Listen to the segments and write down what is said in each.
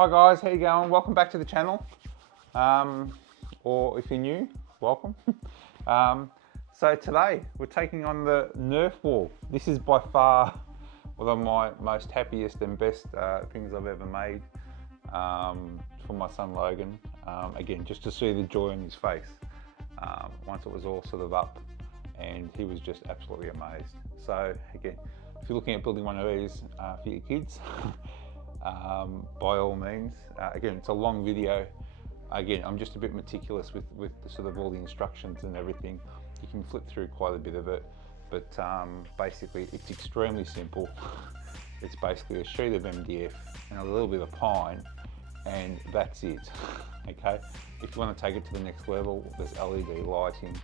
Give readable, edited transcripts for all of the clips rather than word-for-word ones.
Hi guys, how you going? Welcome back to the channel. Or if you're new, welcome. So today we're taking on the Nerf wall. This is by far one of my most happiest and best things I've ever made for my son Logan. Again, just to see the joy on his face once it was all sort of up, and he was just absolutely amazed. So again, if you're looking at building one of these for your kids, by all means. Again, it's a long video. Again, I'm just a bit meticulous with the sort of all the instructions and everything. You can flip through quite a bit of it, but basically it's extremely simple. It's basically a sheet of MDF and a little bit of pine, and that's it. Okay, if you want to take it to the next level, there's LED lighting.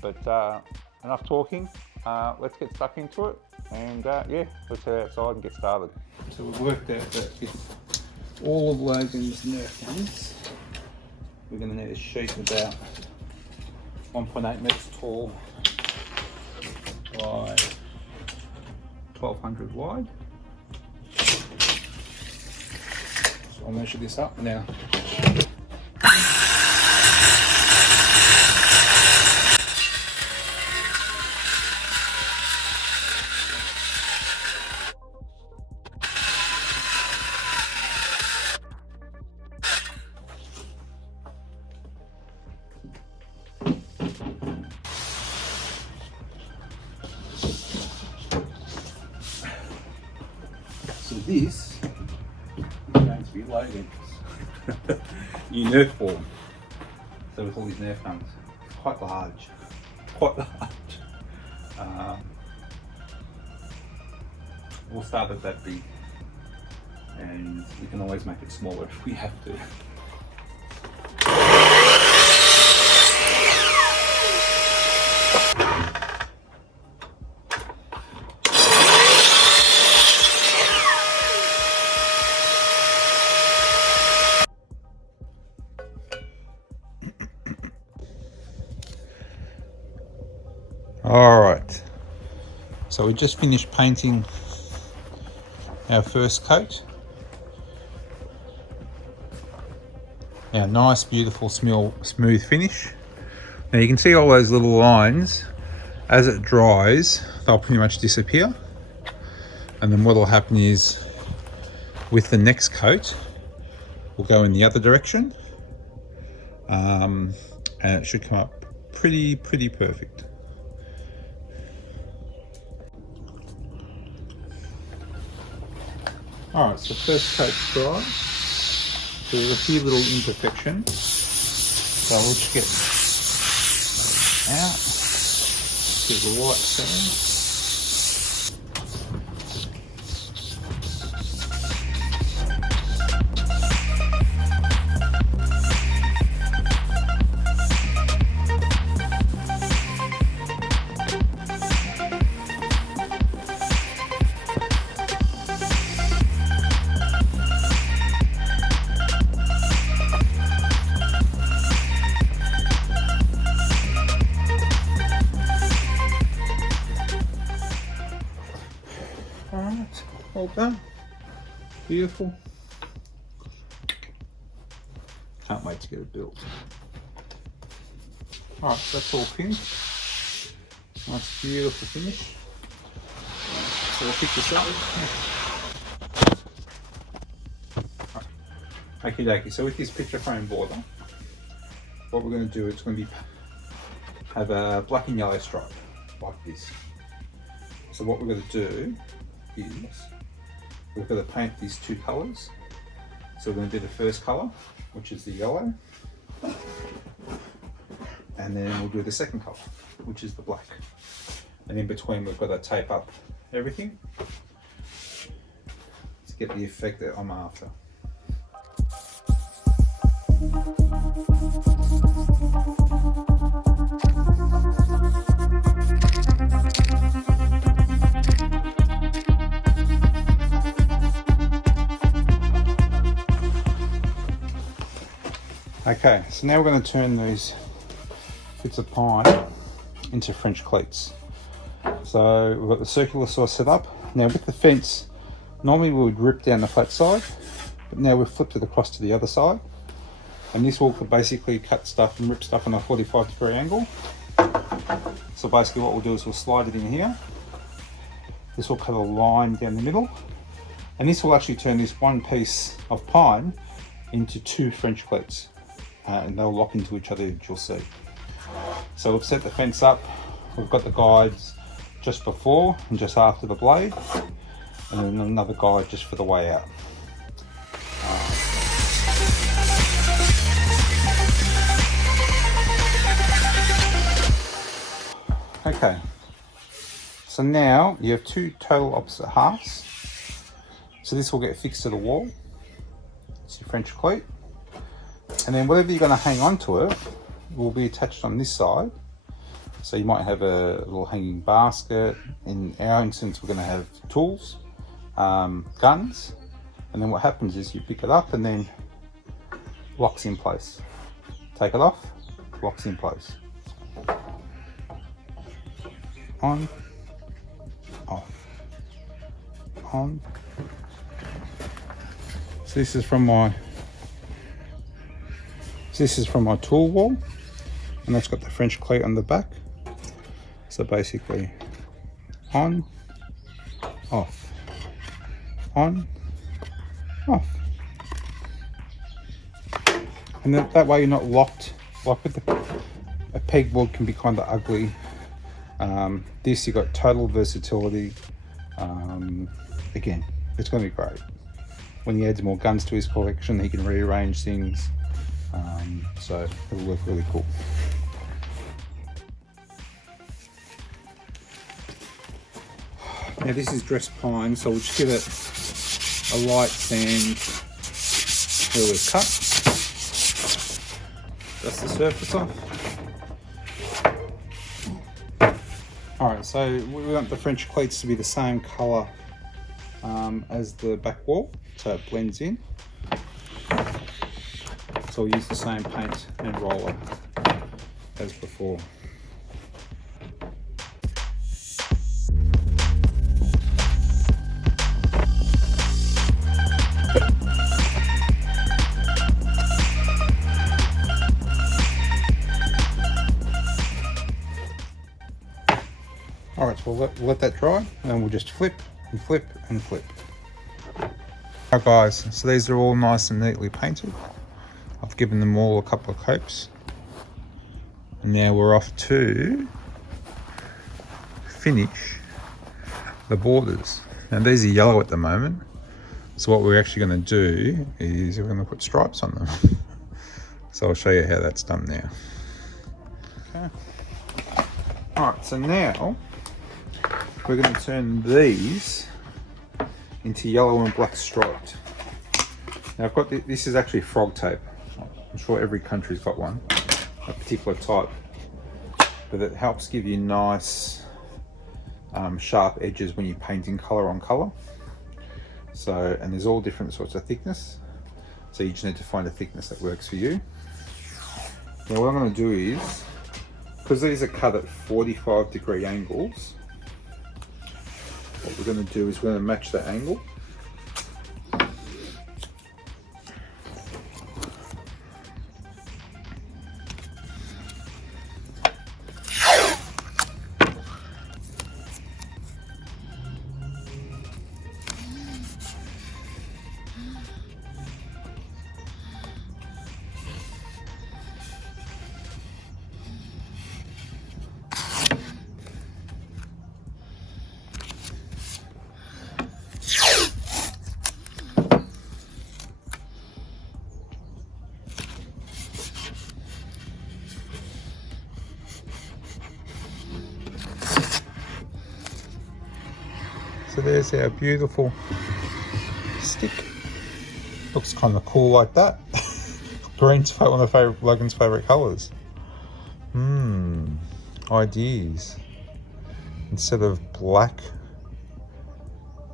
But enough talking. Let's get stuck into it, and yeah, let's head outside and get started. So we've worked out that if all of Logan's Nerf guns, we're going to need a sheet about 1.8 metres tall by 1200 wide. So I'll measure this up now. So this is going to be Logan's new Nerf ball. So with all these Nerf guns, it's quite large, we'll start at that big, and we can always make it smaller if we have to. All right, so we just finished painting our first coat. Now, nice, beautiful, smooth finish. Now you can see all those little lines. As it dries, they'll pretty much disappear. And then what will happen is, with the next coat, we'll go in the other direction. And it should come up pretty perfect. Alright, so first coat's dry. So there's a few little imperfections. So we'll just get out, get the white sand. Alright, all done. Beautiful. Can't wait to get it built. Alright, that's all finished. Nice, beautiful finish. So we'll pick this up. Okie dokie, so with this picture frame border, what we're going to do is going to have a black and yellow stripe, like this. So what we're going to do is, we're going to paint these two colours. So we're going to do the first colour, which is the yellow, and then we'll do the second colour, which is the black. And in between we've got to tape up everything to get the effect that I'm after. Okay, so now we're going to turn these bits of pine into French cleats. So we've got the circular saw set up. Now with the fence, normally we would rip down the flat side, But now we've flipped it across to the other side. And this wall could basically cut stuff and rip stuff on a 45-degree angle. So basically what we'll do is we'll slide it in here. This will cut a line down the middle. And this will actually turn this one piece of pine into 2 French cleats. And they'll lock into each other, as you'll see. So we've set the fence up. We've got the guides just before and just after the blade. And then another guide just for the way out. Okay, so now you have 2 total opposite halves. So this will get fixed to the wall. It's your French cleat. And then whatever you're going to hang on to it will be attached on this side. So you might have a little hanging basket. In our instance, we're going to have tools, guns. And then what happens is you pick it up and then locks in place. Take it off, locks in place. On, off, on. So this is from my tool wall, and that's got the French cleat on the back. So basically on, off, on, off. And that way you're not locked. Like with a pegboard can be kind of ugly. This, you got total versatility. Again, it's going to be great. When he adds more guns to his collection, he can rearrange things. So it'll look really cool. Now this is dressed pine, so we'll just give it a light sand where we've cut. Dust the surface off. Alright, so we want the French cleats to be the same colour as the back wall, so it blends in. So we'll use the same paint and roller as before. Alright, so we'll let that dry, and then we'll just flip and flip and flip. Alright guys, so these are all nice and neatly painted. I've given them all a couple of coats. And now we're off to finish the borders. Now these are yellow at the moment. So what we're actually going to do is we're going to put stripes on them. So I'll show you how that's done now. Okay. Alright, so now we're going to turn these into yellow and black striped. Now I've got this is actually frog tape. I'm sure every country's got one, a particular type, but it helps give you nice sharp edges when you're painting colour on colour. So, and there's all different sorts of thickness, so you just need to find a thickness that works for you. Now what I'm going to do is, because these are cut at 45-degree angles, what we're going to do is we're going to match that angle. So there's our beautiful stick. Looks kind of cool like that. Green's one of Logan's favourite colours. Ideas. Instead of black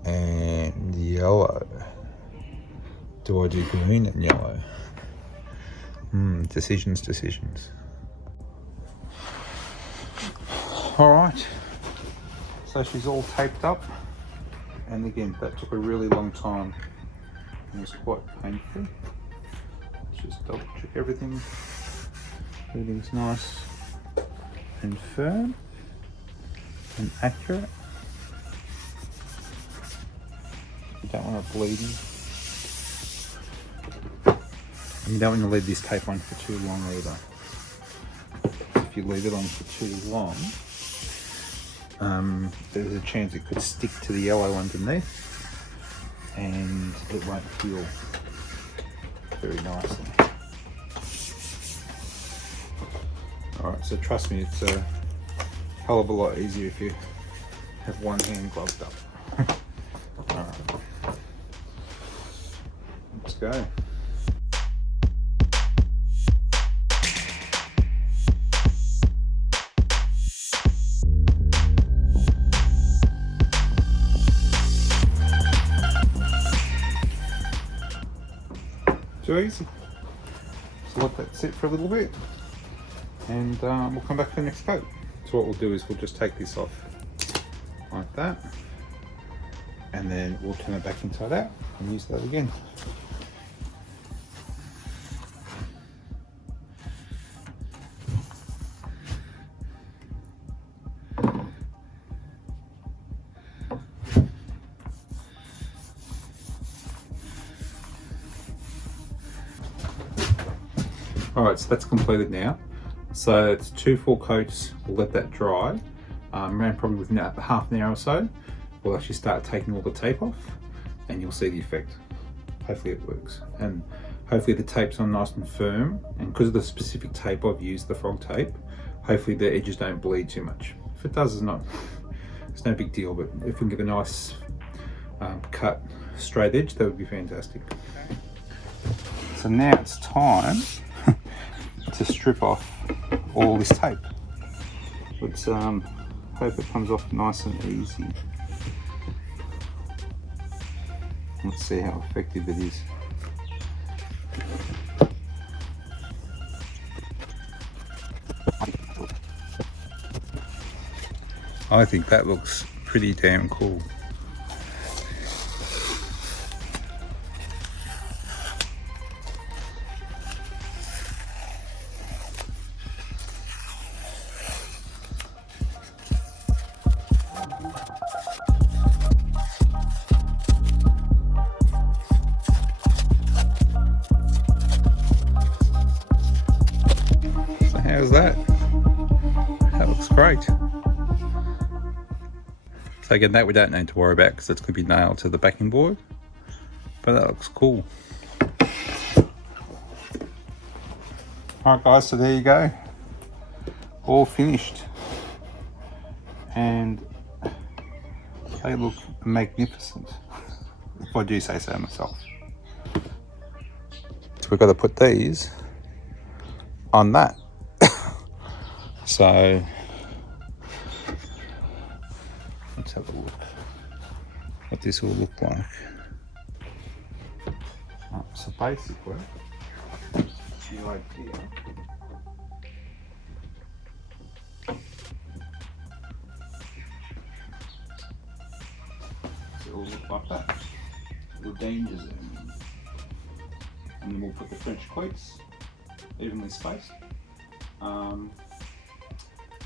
and yellow, do I do green and yellow? Decisions. Alright, so she's all taped up, and again that took a really long time and was quite painful. Let's just double check everything. Everything's nice and firm and accurate. You don't want it bleeding. And you don't want to leave this tape on for too long either. If you leave it on for too long, there's a chance it could stick to the yellow underneath and it won't heal very nicely. Alright, so trust me, it's a hell of a lot easier if you have one hand gloved up. Alright, let's go. Too easy. So let that sit for a little bit and we'll come back for the next coat. So what we'll do is we'll just take this off like that and then we'll turn it back inside out and use that again. Alright, so that's completed now. So it's 2 full coats, we'll let that dry. Around probably within half an hour or so, we'll actually start taking all the tape off and you'll see the effect. Hopefully it works. And hopefully the tape's on nice and firm, and because of the specific tape I've used, the frog tape, hopefully the edges don't bleed too much. If it does, it's no big deal, but if we can get a nice cut straight edge, that would be fantastic. So now it's time to strip off all this tape. Let's hope it comes off nice and easy. Let's see how effective it is. I think that looks pretty damn cool. How's that? That looks great. So again, that we don't need to worry about because it's going to be nailed to the backing board, but that looks cool. Alright guys, so there you go. All finished. And they look magnificent, if I do say so myself. So we've got to put these on that. So let's have a look what this will look like. So basically, the idea it will look like that. Little danger zone, and then we'll put the French cleats evenly spaced.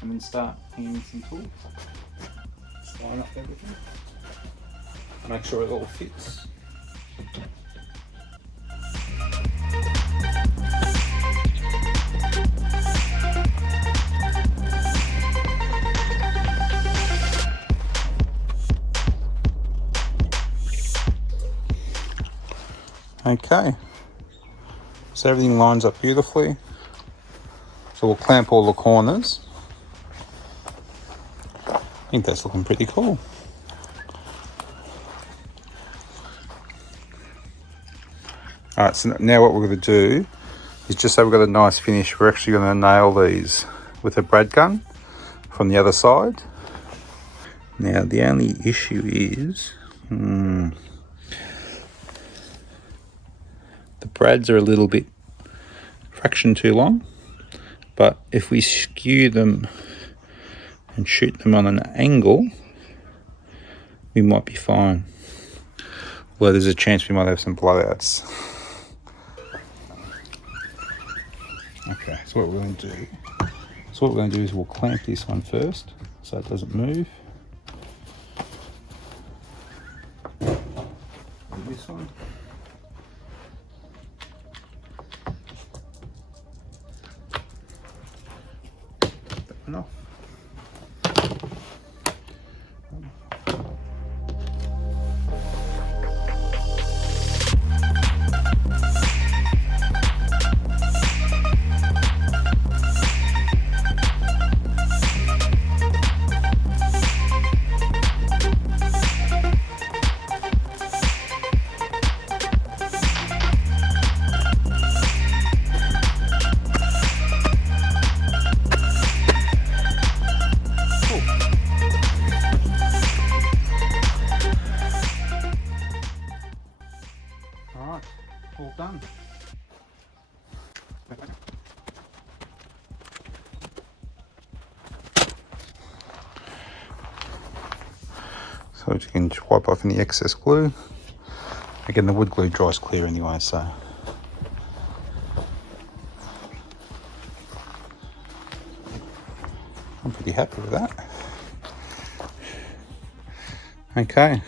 And then start hanging some tools. Line up everything. Make sure it all fits. Okay. So everything lines up beautifully. So we'll clamp all the corners. I think that's looking pretty cool. Alright, so now what we're going to do is, just so we've got a nice finish, we're actually going to nail these with a brad gun from the other side. Now the only issue is the brads are a little bit fraction too long, but if we skew them and shoot them on an angle, we might be fine. well, there's a chance we might have some blowouts. Okay, so what we're going to do, is we'll clamp this one first so it doesn't move. This one. That one off. All done. So you can just wipe off any excess glue. Again, the wood glue dries clear anyway, so. I'm pretty happy with that. Okay.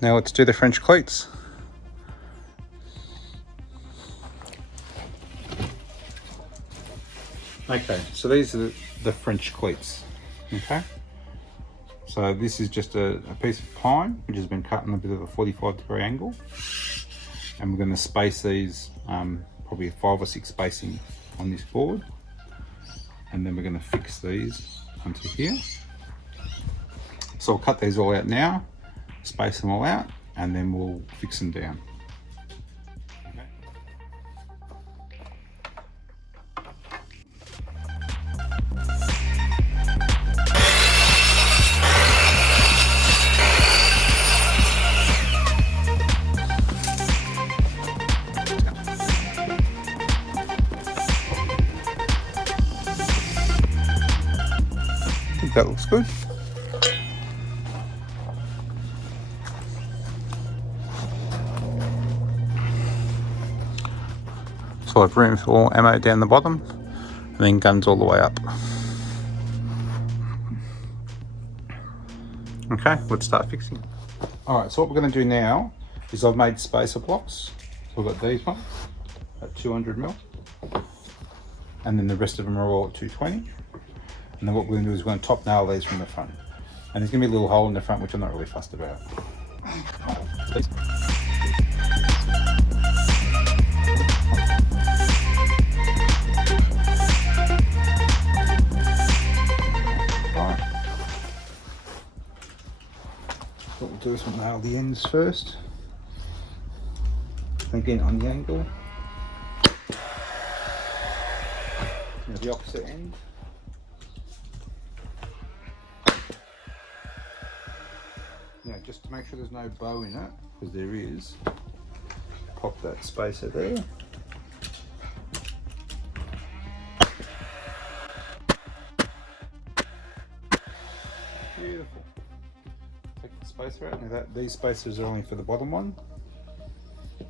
Now let's do the French cleats. Okay, so these are the French cleats. Okay, so this is just a piece of pine which has been cut in a bit of a 45-degree angle, and we're going to space these probably a 5 or 6 spacing on this board, and then we're going to fix these onto here. So I'll cut these all out now, space them all out, and then we'll fix them down. I think that looks good. So I've room for ammo down the bottom, and then guns all the way up. Okay, let's start fixing. All right, so what we're going to do now is I've made spacer blocks. So we've got these ones at 200mm, and then the rest of them are all at 220. And then what we're going to do is we're going to top nail these from the front. And there's going to be a little hole in the front, which I'm not really fussed about. Right. What we'll do is we'll nail the ends first. Again on the angle. Now the opposite end. Now just to make sure there's no bow in it, because there is, pop that spacer there. Beautiful. Take the spacer out. Now these spacers are only for the bottom one,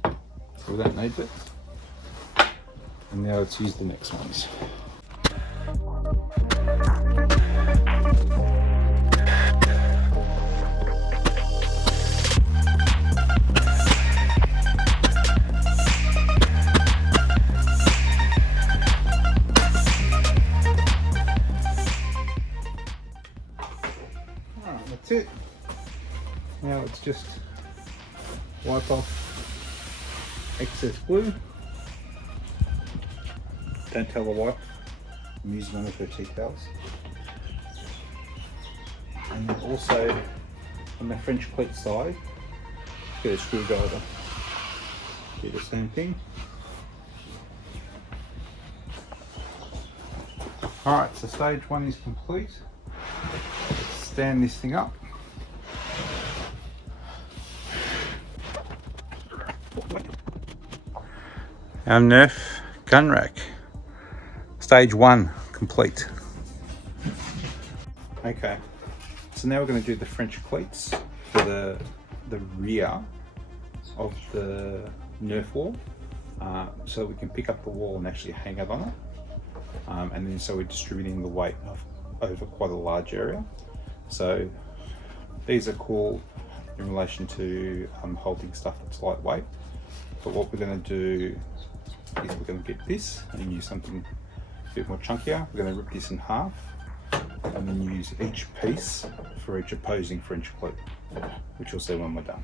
so we don't need it. And now let's use the next ones. That's it. Now let's just wipe off excess glue. Don't tell the wife, I'm using one of her tea towels. And then also on the French cleat side, get a screwdriver. Do the same thing. Alright, so stage one is complete. Let's stand this thing up. Our Nerf Gun Rack. Stage one complete. Okay, so now we're going to do the French cleats for the the rear of the Nerf wall, so we can pick up the wall and actually hang it on it. And then so we're distributing the weight over quite a large area. So these are cool in relation to holding stuff that's lightweight. But what we're going to do is we're going to get this and use something a bit more chunkier. We're going to rip this in half and then use each piece for each opposing French cleat, which you'll see when we're done.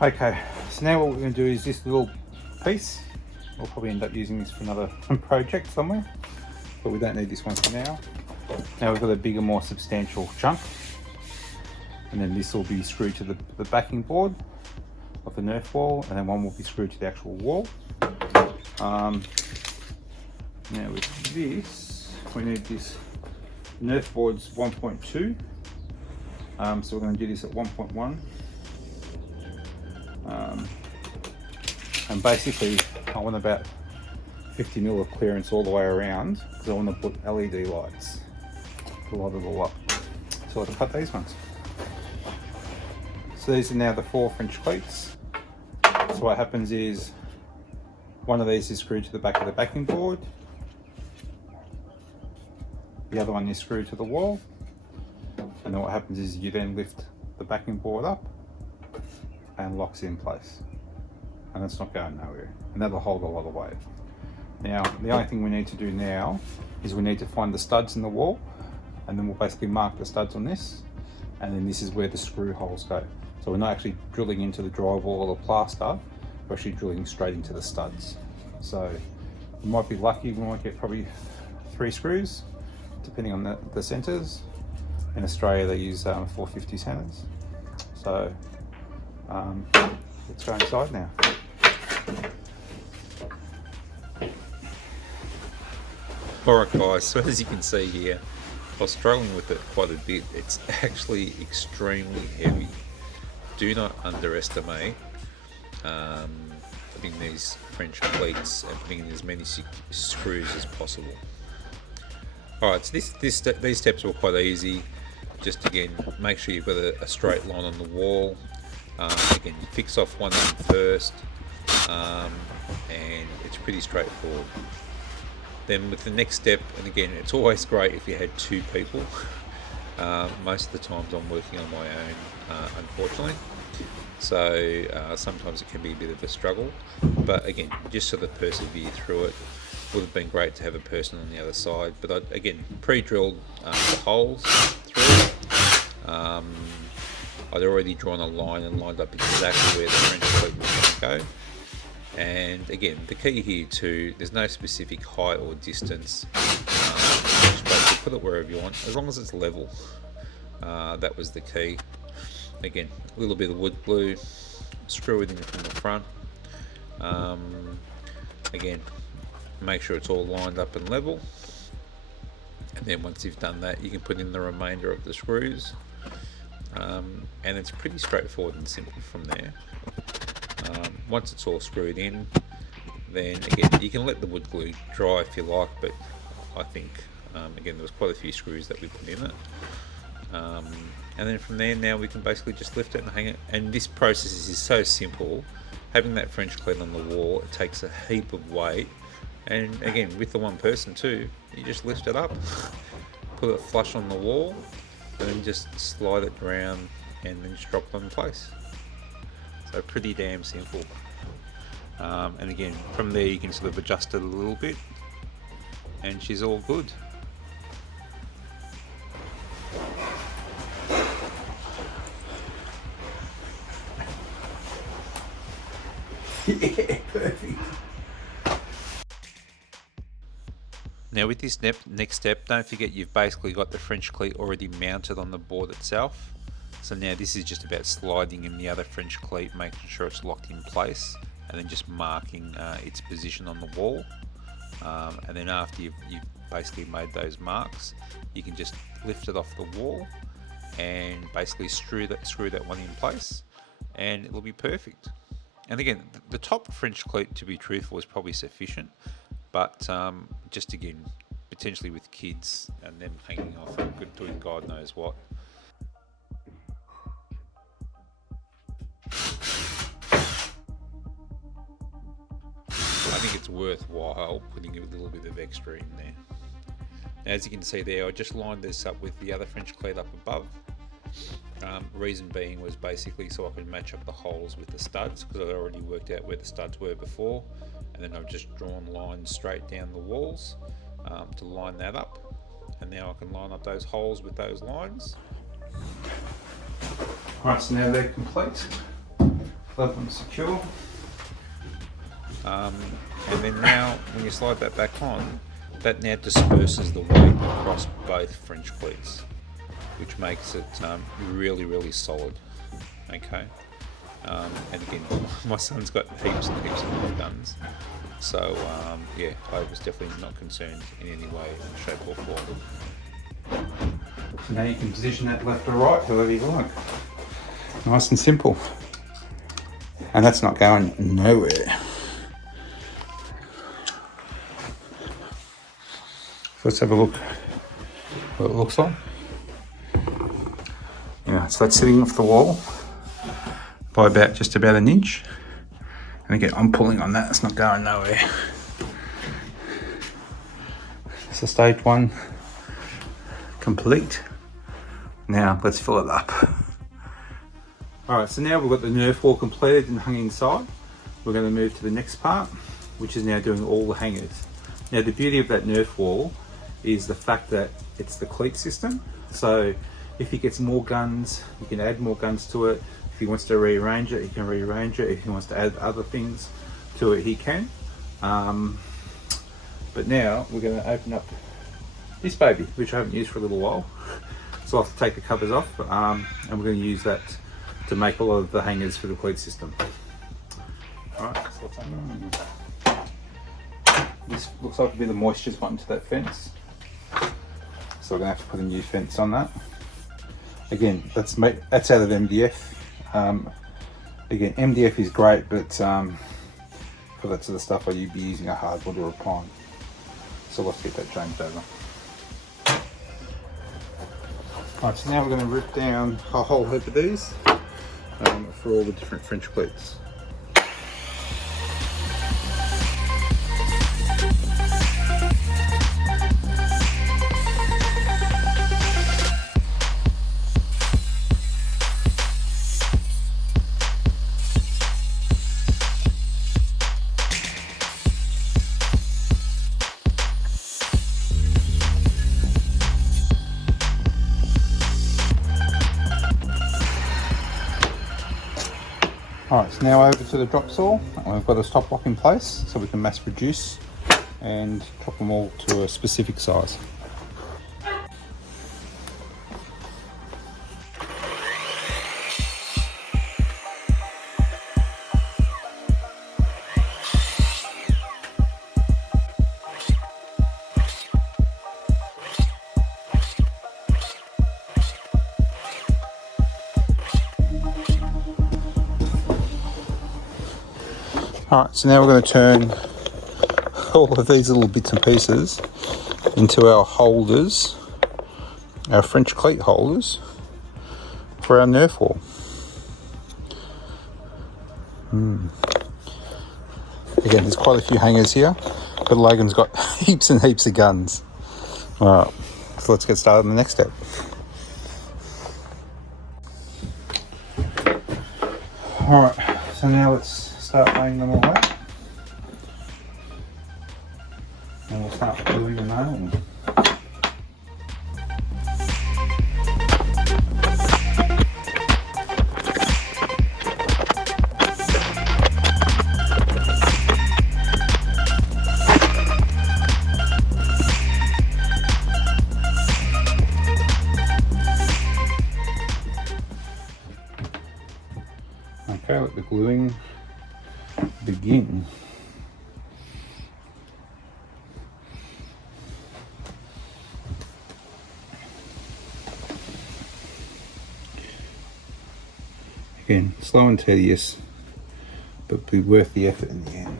Okay, so now what we're going to do is this little piece. We'll probably end up using this for another project somewhere, but we don't need this one for now. Now we've got a bigger, more substantial chunk, and then this will be screwed to the backing board of the Nerf wall, and then one will be screwed to the actual wall. Now with this, we need this Nerf board's 1.2, so we're going to do this at 1.1. And basically I want about 50mm of clearance all the way around because I want to put LED lights to light it all up. So I'll cut these ones. So these are now the 4 French cleats. So what happens is one of these is screwed to the back of the backing board, the other one is screwed to the wall, and then what happens is you then lift the backing board up and locks in place, and it's not going nowhere, and that'll hold a lot of weight. Now the only thing we need to do now is we need to find the studs in the wall, and then we'll basically mark the studs on this, and then this is where the screw holes go. So we're not actually drilling into the drywall or the plaster, we're actually drilling straight into the studs. So we might be lucky, we might get probably 3 screws depending on the centers. In Australia they use 450 centers. So let's go inside now. Alright guys, so as you can see here, I was struggling with it quite a bit. It's actually extremely heavy. Do not underestimate putting these French cleats and putting in as many screws as possible. Alright, so these steps were quite easy. Just again, make sure you've got a straight line on the wall. Again, you fix off one end first, and it's pretty straightforward. Then with the next step, and again, it's always great if you had 2 people. Most of the times I'm working on my own, unfortunately. So sometimes it can be a bit of a struggle, but again, just sort of persevere through it. Would have been great to have a person on the other side, but again, pre-drilled the holes through. I'd already drawn a line and lined up exactly where the French cleat was going to go. And again, the key here too, there's no specific height or distance. Just basically put it wherever you want, as long as it's level. That was the key. Again, a little bit of wood glue, screw it in from the front. Again, make sure it's all lined up and level. And then once you've done that, you can put in the remainder of the screws. And it's pretty straightforward and simple from there. Once it's all screwed in, then again, you can let the wood glue dry if you like, but I think again, there was quite a few screws that we put in it. And then from there, now we can basically just lift it and hang it. And this process is so simple. Having that French cleat on the wall, it takes a heap of weight. And again, with the one person too, you just lift it up, put it flush on the wall, and then just slide it around and then just drop it in place. So pretty damn simple. And again, from there you can sort of adjust it a little bit, and she's all good. Yeah, perfect. Now with this next step, don't forget you've basically got the French cleat already mounted on the board itself. So now this is just about sliding in the other French cleat, making sure it's locked in place, and then just marking its position on the wall. And then after you've basically made those marks, you can just lift it off the wall and basically screw that one in place, and it'll be perfect. And again, the top French cleat, to be truthful, is probably sufficient, but just again, potentially with kids and them hanging off and doing God knows what. I think it's worthwhile putting a little bit of extra in there. Now, as you can see there, I just lined this up with the other French cleat up above. Reason being was basically so I could match up the holes with the studs, because I'd already worked out where the studs were before, and then I've just drawn lines straight down the walls to line that up, and now I can line up those holes with those lines. Right, so now they're complete. Let them secure. And then now when you slide that back on, that now disperses the weight across both French cleats, which makes it really solid. Okay, and again, my son's got heaps and heaps of guns, so yeah, I was definitely not concerned in any way, shape or form. So now you can position that left or right, however you like. Nice and simple. And that's not going nowhere. So let's have a look what it looks like. Yeah, so that's sitting off the wall by just about an inch. And again, I'm pulling on that, it's not going nowhere. So stage one complete. Now let's fill it up. Alright, so now we've got the Nerf wall completed and hung inside. We're going to move to the next part, which is now doing all the hangers. Now the beauty of that Nerf wall is the fact that it's the cleat system. So if he gets more guns, you can add more guns to it. If he wants to rearrange it, he can rearrange it. If he wants to add other things to it, he can. But now we're going to open up this baby, which I haven't used for a little while. So I'll have to take the covers off, and we're going to use that to make a lot of the hangers for the cleat system. Alright, so let's open it. This looks like a bit of moisture's got into that fence. So we're going to have to put a new fence on that. Again, that's out of MDF. Again, MDF is great, but for that sort of stuff, you'd be using a hardwood or a pine. So let's get that changed over. Alright, so now we're going to rip down a whole heap of these for all the different French cleats. Alright, so now over to the drop saw, and we've got a stop block in place so we can mass produce and chop them all to a specific size. Alright, so now we're going to turn all of these little bits and pieces into our holders, our French cleat holders for our Nerf wall. Again, there's quite a few hangers here, but Logan's got heaps and heaps of guns. Alright, so let's get started on the next step. Alright, so now let's start laying them all out. And we'll start gluing them out. Okay, let the gluing begin. Again, slow and tedious, but be worth the effort in the end.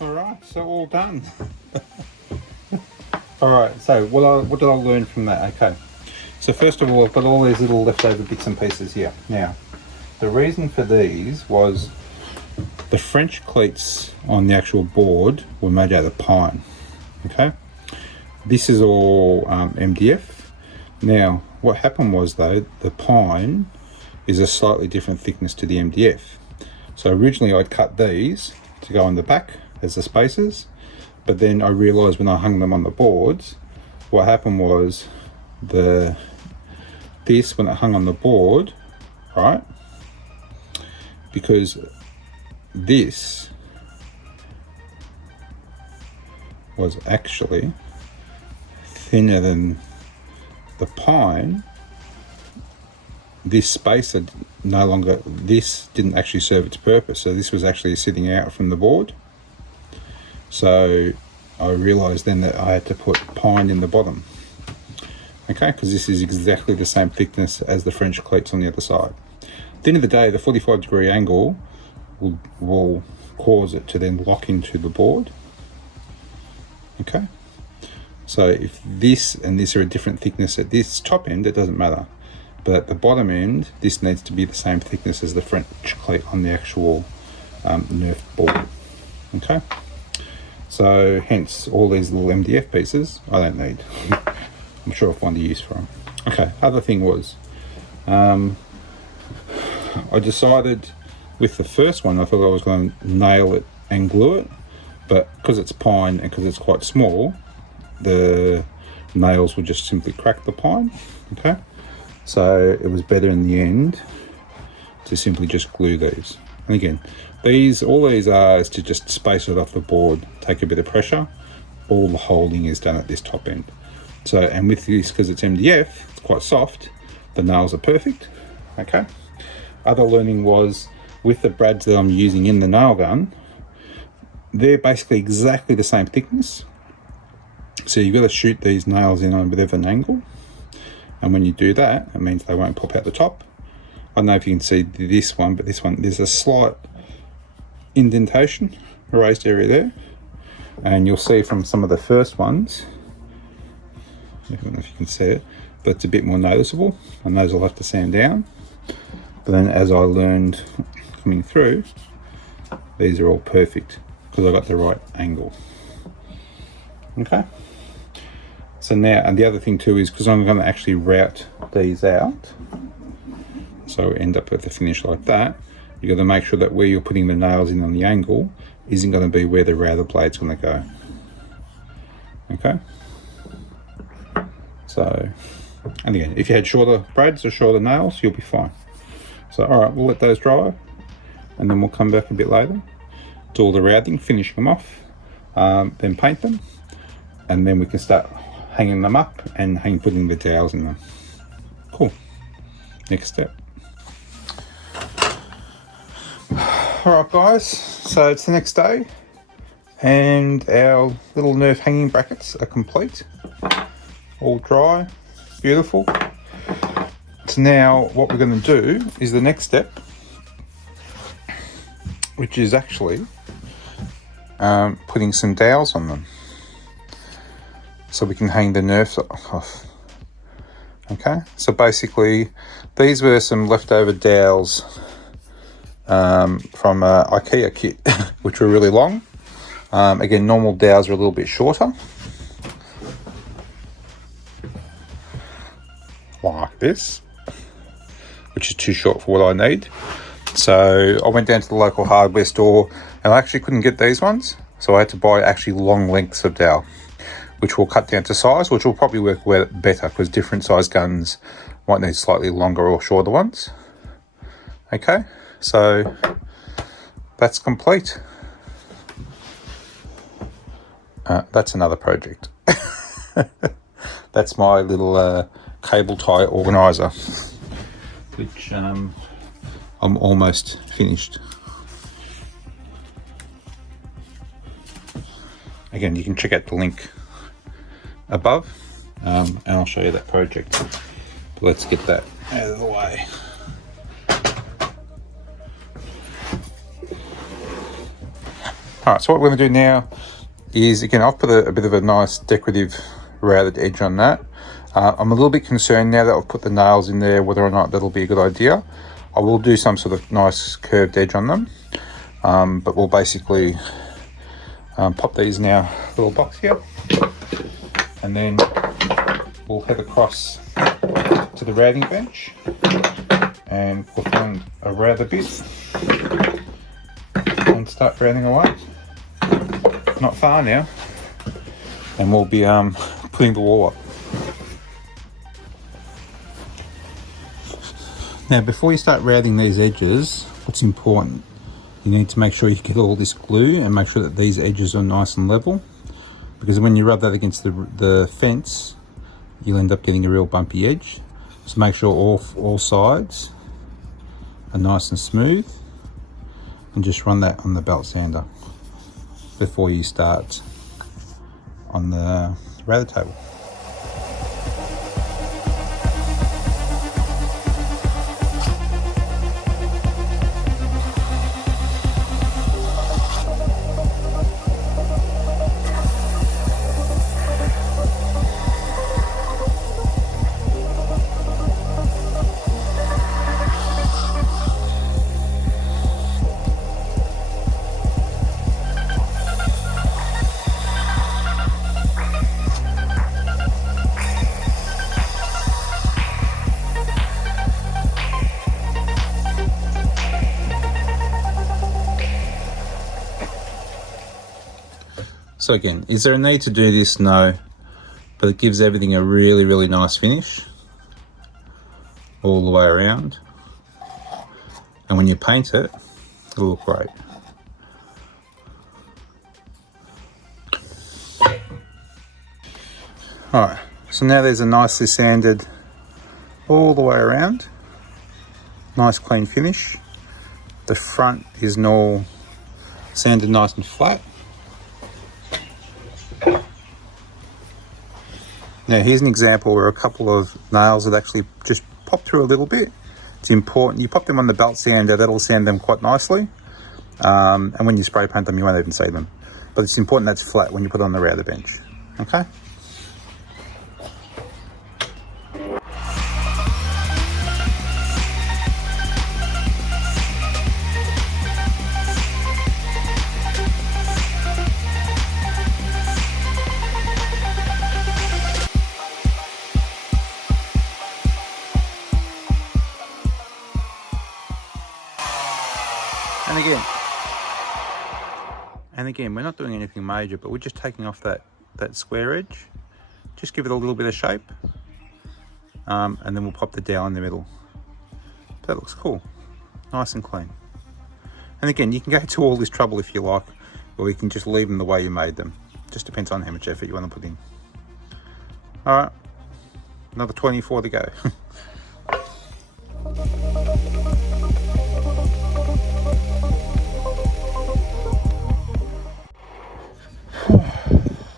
Alright, so all done. Alright, so what did I learn from that? Okay, so first of all, I've got all these little leftover bits and pieces here. Now, the reason for these was the French cleats on the actual board were made out of pine. Okay, this is all MDF. Now, what happened was though, the pine is a slightly different thickness to the MDF. So originally I'd cut these to go on the back as the spacers, but then I realized when I hung them on the boards, what happened was this when it hung on the board, right, because this was actually thinner than the pine, this spacer no longer, this didn't actually serve its purpose, so this was actually sitting out from the board. So I realized then that I had to put pine in the bottom, okay, because this is exactly the same thickness as the French cleats on the other side. At the end of the day, the 45-degree angle will cause it to then lock into the board. Okay, so if this and this are a different thickness at this top end, it doesn't matter, but at the bottom end this needs to be the same thickness as the French cleat on the actual Nerf board. Okay, so hence all these little MDF pieces I don't need. I'm sure I'll find a use for them. Okay, other thing was I decided with the first one I thought I was going to nail it and glue it, but because it's pine and because it's quite small, the nails would just simply crack the pine. Okay, so it was better in the end to simply just glue these. And again, all these are is to just space it off the board, take a bit of pressure. All the holding is done at this top end. So, and with this, because it's MDF, it's quite soft, the nails are perfect. Okay, other learning was with the brads that I'm using in the nail gun, they're basically exactly the same thickness. So you've got to shoot these nails in on a bit of an angle, and when you do that, it means they won't pop out the top. I don't know if you can see this one, but this one, there's a slight indentation, a raised area there, and you'll see from some of the first ones, I don't know if you can see it, but it's a bit more noticeable, and those I'll have to sand down. But then as I learned coming through, these are all perfect because I got the right angle. Okay, so now, and the other thing too is because I'm going to actually route these out, so end up with a finish like that, you got to make sure that where you're putting the nails in on the angle isn't going to be where the router blade's going to go. Okay, so, and again, if you had shorter brads or shorter nails, you'll be fine. So all right, we'll let those dry, and then we'll come back a bit later, do all the routing, finish them off, then paint them, and then we can start hanging them up and putting the dowels in them. Cool. Next step. All right, guys, so it's the next day, and our little Nerf hanging brackets are complete, all dry, beautiful. So now what we're going to do is the next step, which is actually putting some dowels on them so we can hang the Nerfs off. Okay, so basically these were some leftover dowels from a IKEA kit, which were really long. Again, normal dowels are a little bit shorter, like this, which is too short for what I need. So I went down to the local hardware store and I actually couldn't get these ones. So I had to buy actually long lengths of dowel, which will cut down to size, which will probably work better because different size guns might need slightly longer or shorter ones. Okay, so that's complete. That's another project. That's my little cable tie organizer, which I'm almost finished. Again, you can check out the link above, and I'll show you that project. But let's get that out of the way. Alright, so what we're going to do now is, again, I've put a bit of a nice decorative rounded edge on that. I'm a little bit concerned now that I've put the nails in there, whether or not that'll be a good idea. I will do some sort of nice curved edge on them, but we'll basically pop these in our little box here, and then we'll head across to the routing bench and we'll find a router bit and start routing away. Not far now, and we'll be putting the wall up. Now, before you start routing these edges, what's important, you need to make sure you get all this glue and make sure that these edges are nice and level, because when you rub that against the fence, you'll end up getting a real bumpy edge. So make sure all sides are nice and smooth, and just run that on the belt sander before you start on the router table. So again, is there a need to do this? No, but it gives everything a really, really nice finish all the way around. And when you paint it, it'll look great. All right, so now there's a nicely sanded all the way around. Nice clean finish. The front is all sanded nice and flat. Now here's an example where a couple of nails had actually just popped through a little bit. It's important, you pop them on the belt sander, that'll sand them quite nicely. And when you spray paint them, you won't even see them. But it's important that's flat when you put it on the router bench, okay? And again, we're not doing anything major, but we're just taking off that square edge. Just give it a little bit of shape. And then we'll pop the dowel in the middle. That looks cool. Nice and clean. And again, you can go to all this trouble if you like, or you can just leave them the way you made them. Just depends on how much effort you want to put in. All right, another 24 to go.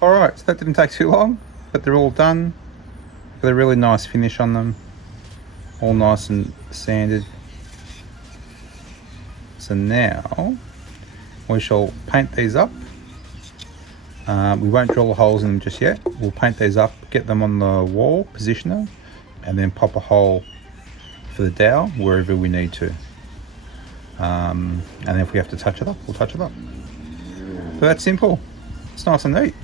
Alright, so that didn't take too long, but they're all done. Got a really nice finish on them. All nice and sanded. So now, we shall paint these up. We won't drill holes in them just yet. We'll paint these up, get them on the wall, position them, and then pop a hole for the dowel wherever we need to. And then if we have to touch it up, we'll touch it up. But that's simple. It's nice and neat.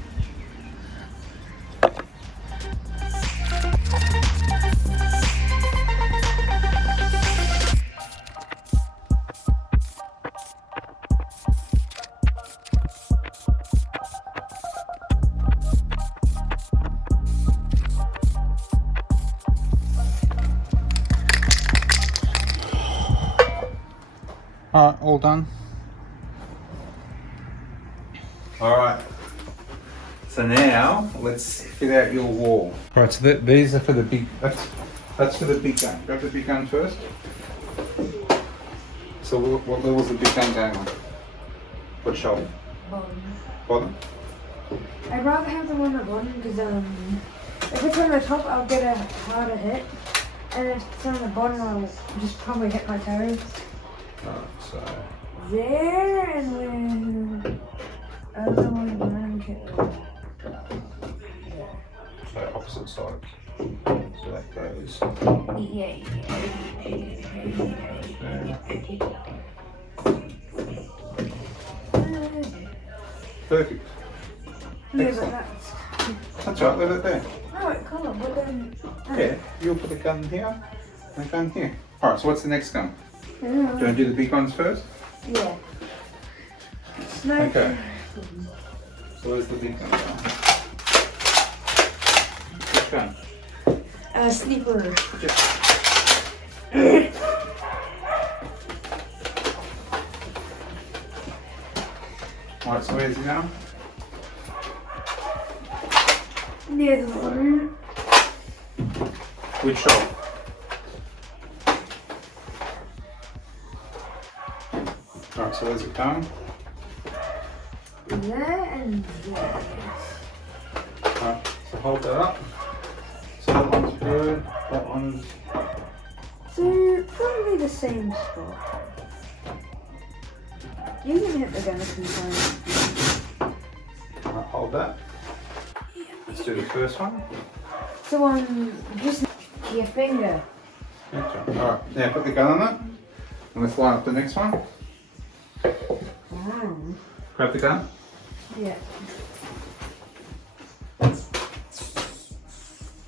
Alright, all done. Alright, so now let's fit out your wall. Right, so these are for the big, that's for the big gun. Grab the big gun first. So what level's the big gun going on? What shoulder? Bottom. Bottom? I'd rather have the one at bottom because if it's on the top I'll get a harder hit, and if it's on the bottom I'll just probably hit my toes. Alright, so... There, and then other one behind it. So opposite sides. So that goes... Yeah. Perfect. Yeah, Excellent. but That's right, leave it there. no, it can't, but then... Yeah, you'll put the gun here and the gun here. Alright, so what's the next gun? Do you Yeah. want to do the big ones first? Yeah. Smoke. Okay. So where's the big gun? Which gun? Sleeper. Alright, so where's it going? Near the bottom. Which shoulder? Alright, so where's it going? There and there. Alright, so hold that up. So that one's good, that one's... So, probably the same spot. You can hit the gun if you find. Alright, hold that. Let's do the first one. So just your finger. Okay. Alright, now put the gun on it. And let's line up the next one. Grab the gun. Yeah.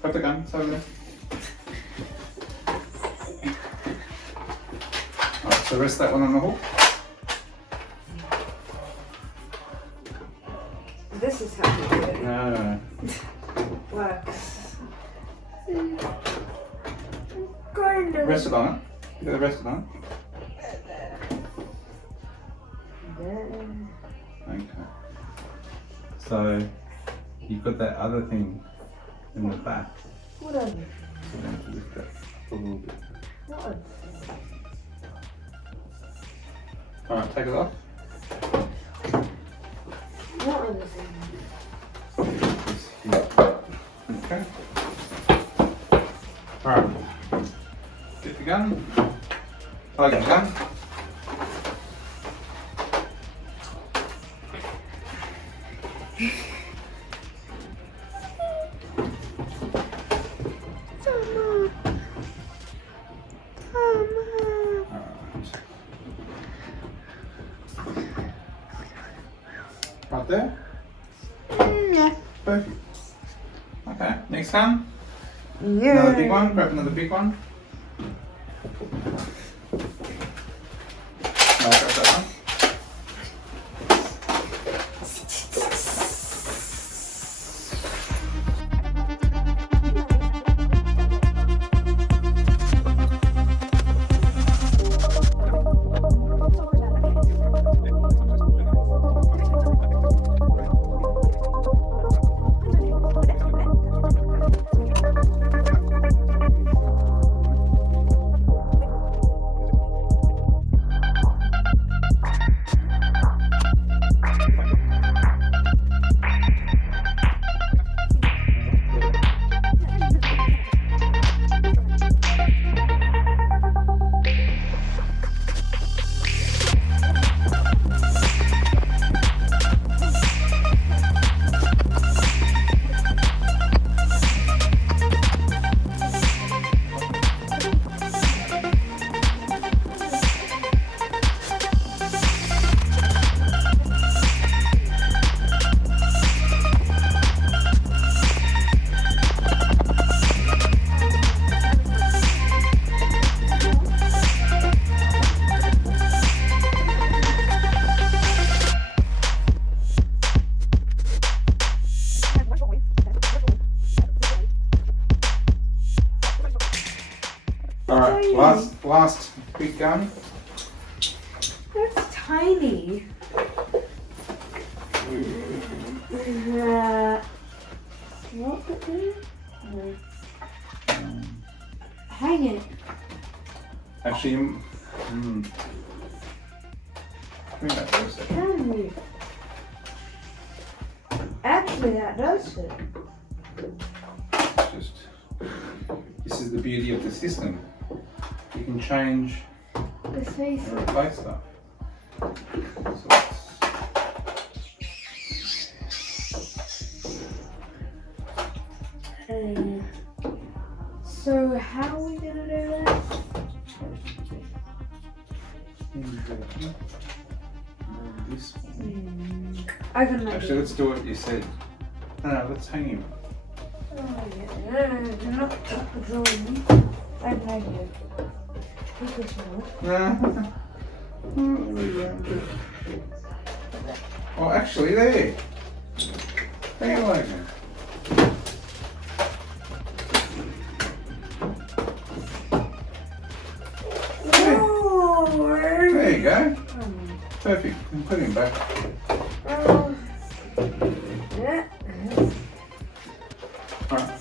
Grab the gun, it's over there. Alright, so rest that one on the hook. This is how you do it. No. Works. Kind of. Rest it on it. You gotta rest it on it. There. Okay. So you've got that other thing in the back. Whatever. So then lift that a little bit. What? Alright, take it off. What other thing? This here. Okay. Alright. Get the gun. Plug the gun. Right there? Yeah. Perfect. Okay, next one. Yeah. Another big one, grab another big one. No, grab that one. last big gun. That's tiny. What the hell? Hang it. Actually, give me that for a second. Can you? Actually, that does fit. This is the beauty of the system. You can change The face. and replace stuff. So how are we gonna do that? This one. I can make Actually, let's do what you said. No, let's hang him. Not drawing. I can make it. Oh, actually, there. There you Logan. There you go. Perfect. Put him back. Yeah. Alright.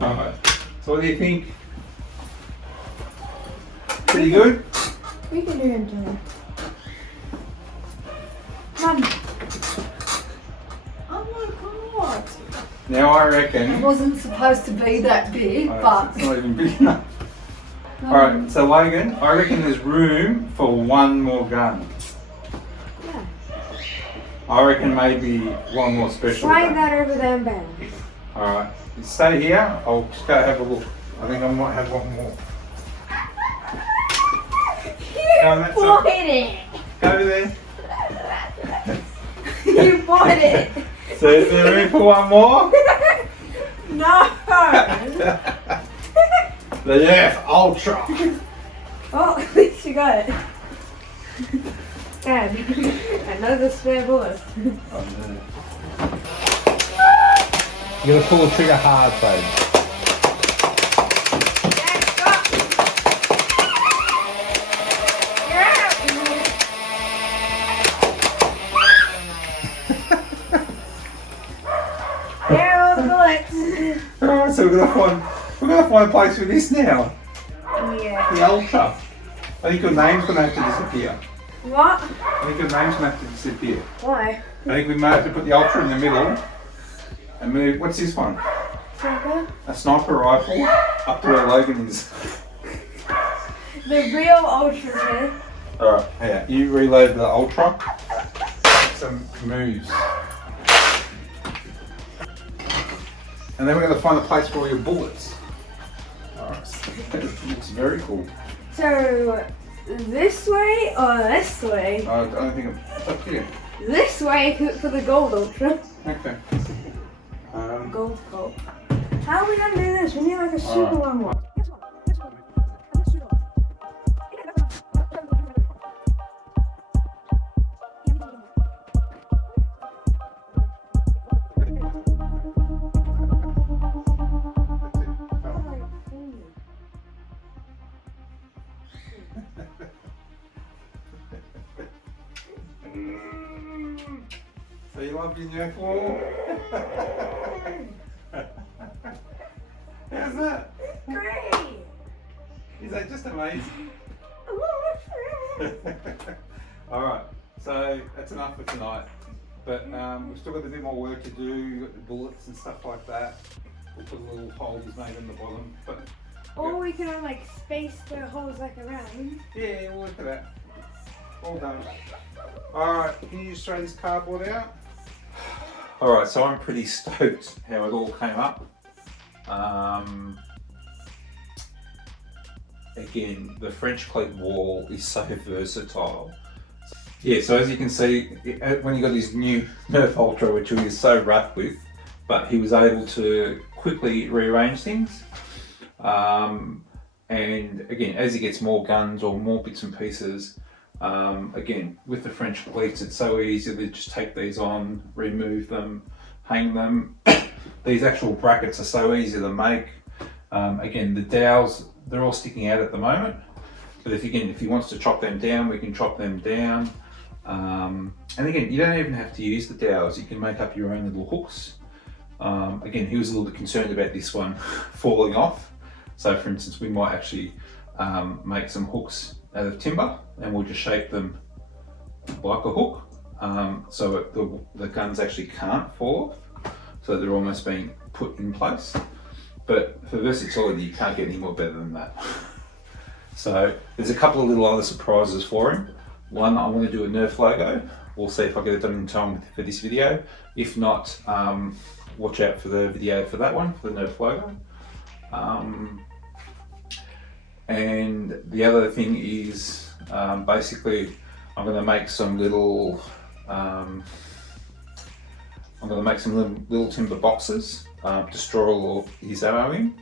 Alright. So what do you think? Pretty good? We can do it together. Mum. Oh my god. Now I It reckon. wasn't supposed to be that big, Alright, but it's not even big enough. Alright, so Logan, I reckon there's room for one more gun. Yeah. I reckon maybe one more special Slide gun. that over there and bang. Alright, you stay here, I'll just go have a look. I think I might have one more. No, that's Bought not- it. Go over there. You bought it. So is there room for one more? No. The Nerf Ultra. Oh, at least you got it. And another spare bullet. You gotta pull the trigger hard, babe. There are all the bullets. Alright, so we're gonna find a place for this now. Yeah. The Ultra. I think your name's gonna have to disappear. What? I think your name's gonna have to disappear. Why? I think we might have to put the Ultra in the middle and move. What's this one? Sniper? A sniper rifle up to where Logan is. The real Ultra here. Alright, here, you reload the Ultra. Some moves. And then we're going to find a place for all your bullets. Alright, that looks very cool. So, this way or this way? I don't think it's up here. This way for the gold Ultra. Okay. Gold scope. How are we gonna do this? We need like a super long one. So you love your Nerf wall? How's that? Great! Is that just amazing? Alright, so that's enough for tonight. But we've still got a bit more work to do. We've got the bullets and stuff like that. We'll put a little holes made on the bottom. But Or we can like space the holes like around. yeah, we'll look at that. All done. Alright, can you just throw this cardboard out? Alright, so I'm pretty stoked how it all came up. again, the French cleat wall is so versatile. Yeah, so as you can see, when he got his new Nerf Ultra, which he was so rough with, but he was able to quickly rearrange things. And again, as he gets more guns or more bits and pieces, again, with the French cleats, it's so easy to just take these on, remove them, hang them. These actual brackets are so easy to make. Again, the dowels, they're all sticking out at the moment. But if he wants to chop them down, we can chop them down. And again, you don't even have to use the dowels. You can make up your own little hooks. Again, he was a little bit concerned about this one falling off. So for instance, we might actually make some hooks out of timber and we'll just shape them like a hook. So the guns actually can't fall off. So they're almost being put in place. But for versatility, you can't get any more better than that. So there's a couple of little other surprises for him. One, I want to do a Nerf logo. We'll see if I get it done in time for this video. If not, watch out for the video for that one, for the Nerf logo. And the other thing is, basically, I'm going to make some little, little timber boxes to store all his ammo in.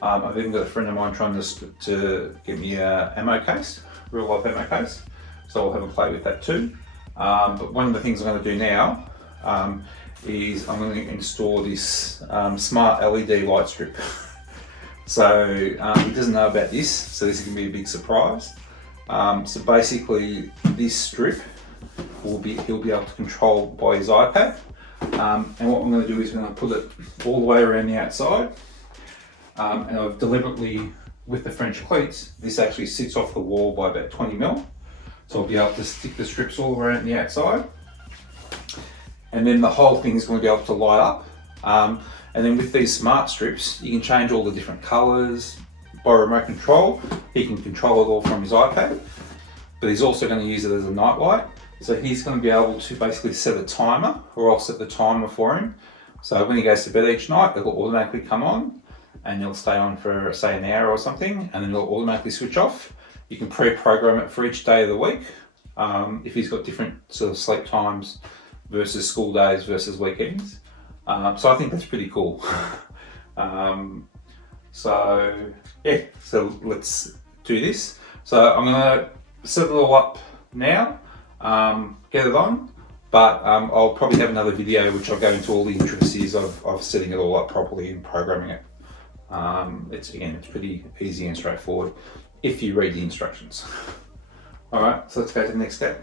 I've even got a friend of mine trying to get me an ammo case, real life ammo case. So I'll have a play with that too. But one of the things I'm going to do now is I'm going to install this smart LED light strip. So he doesn't know about this, so this is going to be a big surprise. So basically this strip he'll be able to control by his iPad. And what I'm going to do is I'm going to put it all the way around the outside. And I've deliberately, with the French cleats, this actually sits off the wall by about 20 mil. So I'll be able to stick the strips all around the outside. And then the whole thing is going to be able to light up. And then with these smart strips, you can change all the different colors by remote control. He can control it all from his iPad, but he's also going to use it as a night light. So he's going to be able to basically set a timer, or I'll set the timer for him. So when he goes to bed each night, it'll automatically come on and it'll stay on for say an hour or something, and then it'll automatically switch off. You can pre-program it for each day of the week. If he's got different sort of sleep times versus school days versus weekends. So I think that's pretty cool. So yeah, so let's do this. So I'm gonna set it all up now, get it on, but I'll probably have another video which I'll go into all the intricacies of setting it all up properly and programming it. It's pretty easy and straightforward if you read the instructions. All right, so let's go to the next step.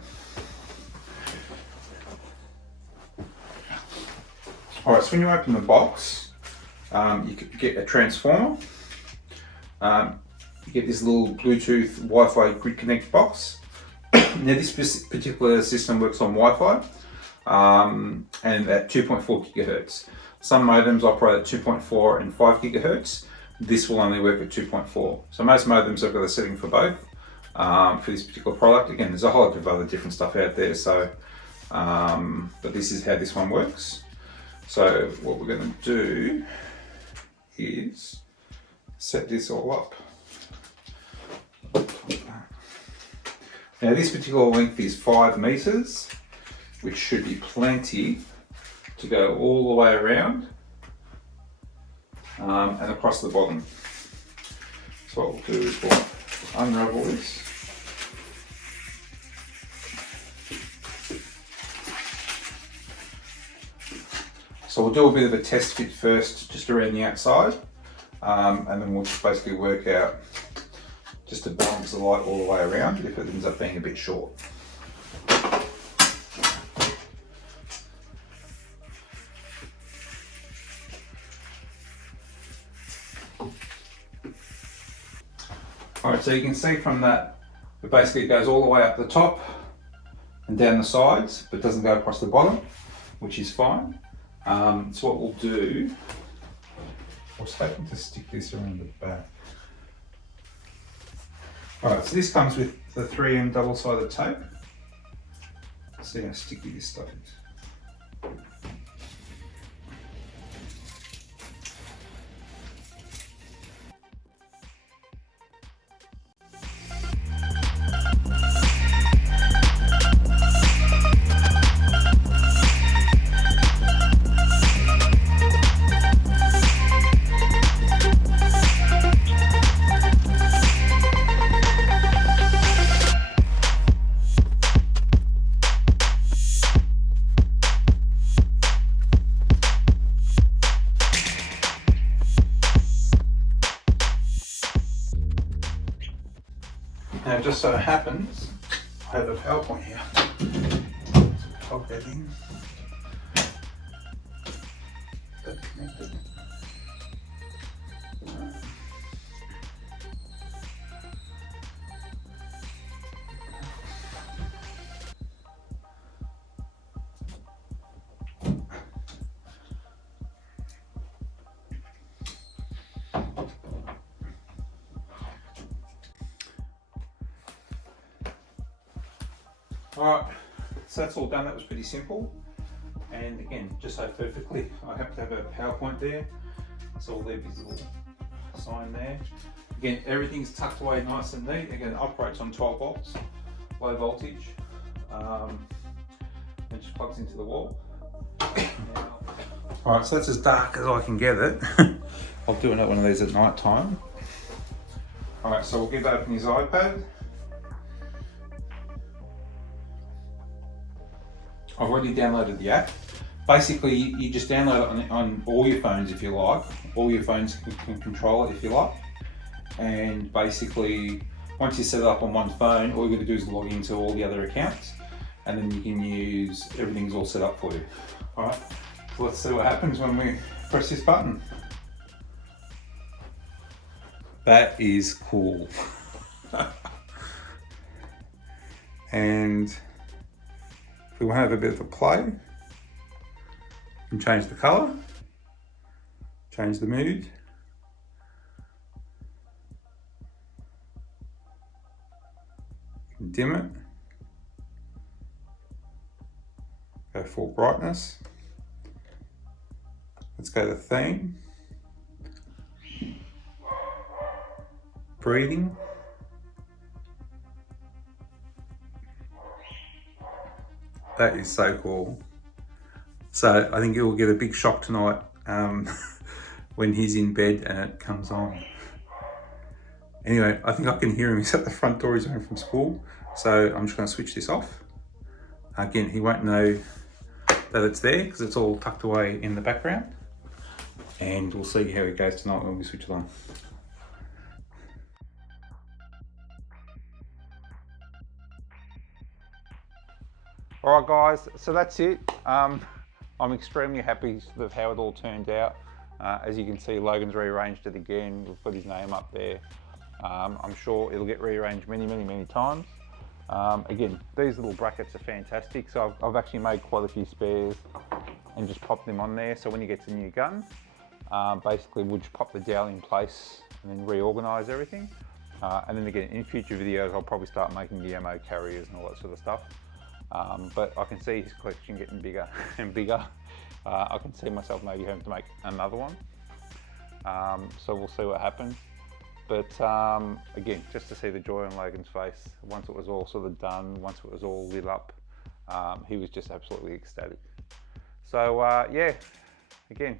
All right, so when you open the box, you could get a transformer. You get this little Bluetooth Wi-Fi Grid Connect box. Now this particular system works on Wi-Fi and at 2.4 gigahertz. Some modems operate at 2.4 and 5 gigahertz. This will only work at 2.4. So most modems have got a setting for both for this particular product. Again, there's a whole lot of other different stuff out there. So, but this is how this one works. So what we're going to do is set this all up. Now this particular length is 5 meters, which should be plenty to go all the way around and across the bottom. So what we'll do is we'll unravel this. So we'll do a bit of a test fit first, just around the outside, and then we'll just basically work out just to balance the light all the way around if it ends up being a bit short. Alright, so you can see from that, it basically goes all the way up the top and down the sides, but doesn't go across the bottom, which is fine. So what we'll do, I was hoping to stick this around the back. Alright, so this comes with the 3M double-sided tape. Let's see how sticky this stuff is. Now it just so happens I have a PowerPoint here. Plug that in. That's connected. Alright, so that's all done. That was pretty simple. And again, just so perfectly, I happen to have a PowerPoint there. It's all there, visible sign there. Again, everything's tucked away nice and neat. Again, it operates on 12 volts, low voltage, and just plugs into the wall. Alright, so that's as dark as I can get it. I'll do one of these at night time. Alright, so we'll get open his iPad. I've already downloaded the app. Basically, you just download it on all your phones if you like. All your phones can control it if you like. And basically, once you set it up on one phone, all you got to do is log into all the other accounts, and then you can use, everything's all set up for you. All right, so let's see what happens when we press this button. That is cool. And we want to have a bit of a play. You can change the colour, change the mood. You can dim it. Go full brightness. Let's go to theme. Breathing. That is so cool. So I think you'll get a big shock tonight when he's in bed and it comes on. Anyway, I think I can hear him. He's at the front door, he's home from school. So I'm just gonna switch this off. Again, he won't know that it's there because it's all tucked away in the background. And we'll see how it goes tonight when we switch it on. All right, guys, so that's it. I'm extremely happy with how it all turned out. As you can see, Logan's rearranged it again. We've put his name up there. I'm sure it'll get rearranged many times. Again, these little brackets are fantastic. So I've actually made quite a few spares and just popped them on there. So when he gets a new gun, basically we'll just pop the dowel in place and then reorganize everything. And then again, in future videos, I'll probably start making the ammo carriers and all that sort of stuff. But I can see his collection getting bigger and bigger. I can see myself maybe having to make another one. So we'll see what happens. But again, just to see the joy on Logan's face, once it was all sort of done, once it was all lit up, he was just absolutely ecstatic. So yeah, again,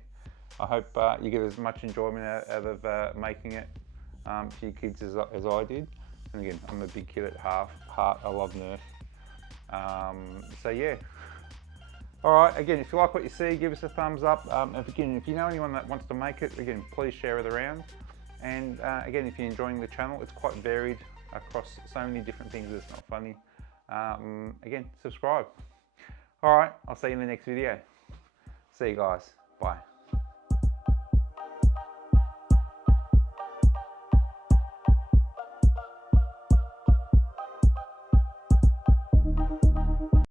I hope you get as much enjoyment out of making it for your kids as I did. And again, I'm a big kid at heart. I love Nerf. So yeah. All right, again, if you like what you see, give us a thumbs up. If you know anyone that wants to make it, again, please share it around. And again, if you're enjoying the channel, it's quite varied across so many different things. It's not funny. Again, subscribe. All right, I'll see you in the next video. See you guys. Bye.